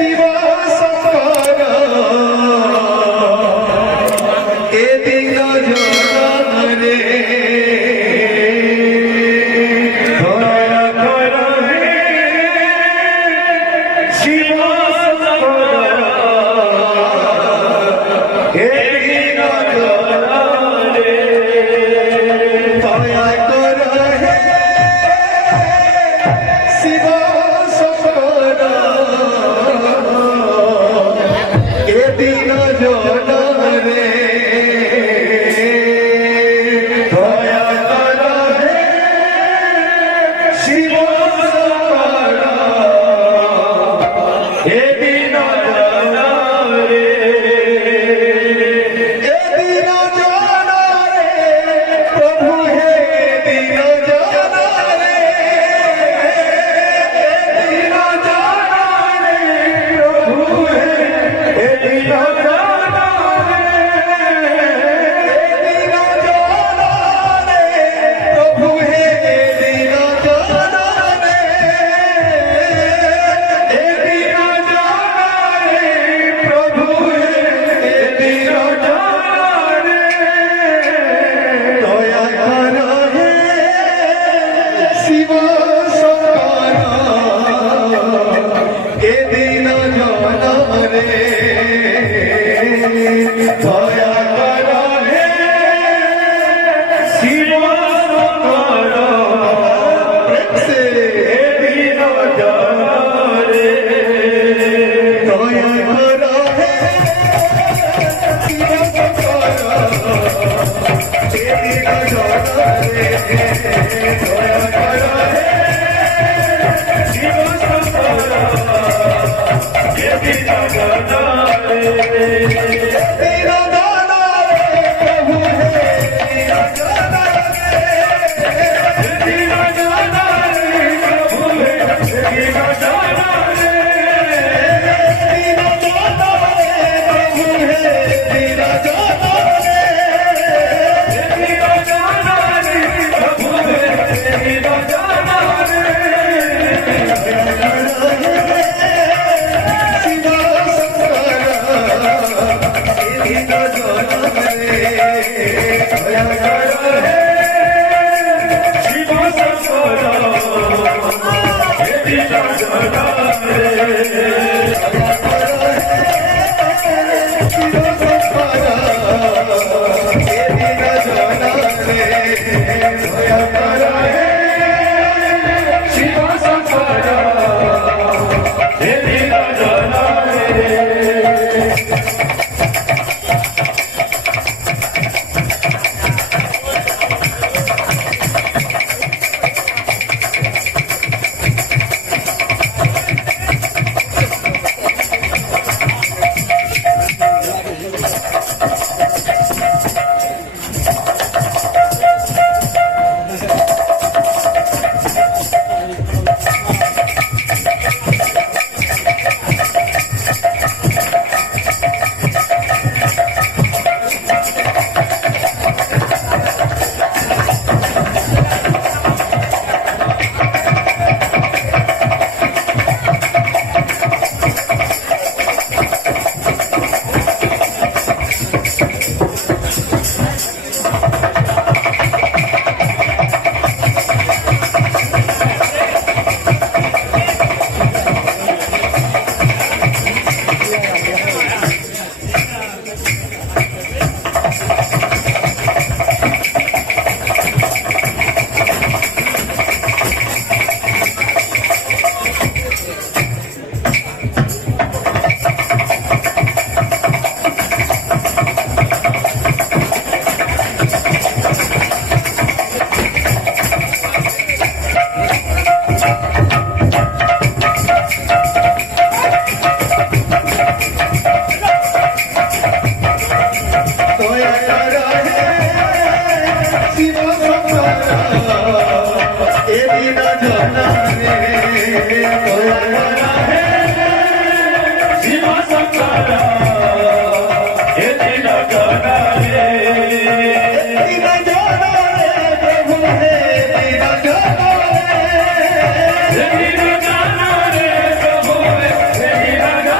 শিব শঙ্কর এ দিন জনরে দয়া কর হে শিব শঙ্কর এ দিন জনরে দয়া কর হে শিব শঙ্কর এ দিন জনরে দয়া কর হে শিব শঙ্কর এ দিন জনরে এ দিন জনরে প্রভু হে দিন জনরে দিন জনরে প্রভু হে দিন জনরে দিন জনরে প্রভু হে দিন জনরে দিন জনরে প্রভু হে দিন জনরে দয়া কর হে শিব শঙ্কর এ দিন জনরে দয়া কর হে শিব শঙ্কর প্রেমসে এ দিন জনরে দয়া কর হে শিব শঙ্কর এ দিন জনরে দয়া কর হে শিব শঙ্কর এ দিন জনরে দিন জনরে প্রভু হে দিন জনরে দিন জনরে প্রভু হে দিন জনরে দিন জনরে প্রভু হে দিন জনরে দিন জনরে প্রভু হে দিন জনরে শিব শঙ্কর এ দিন জনরে দয়া কর হে শিব শঙ্কর এ দিন জনরে দয়া কর হে শিব শঙ্কর এ দিন জনরে দয়া কর হে শিব শঙ্কর এ দিন জনরে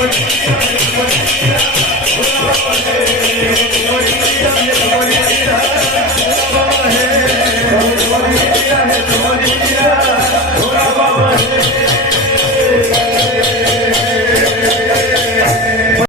Thank you.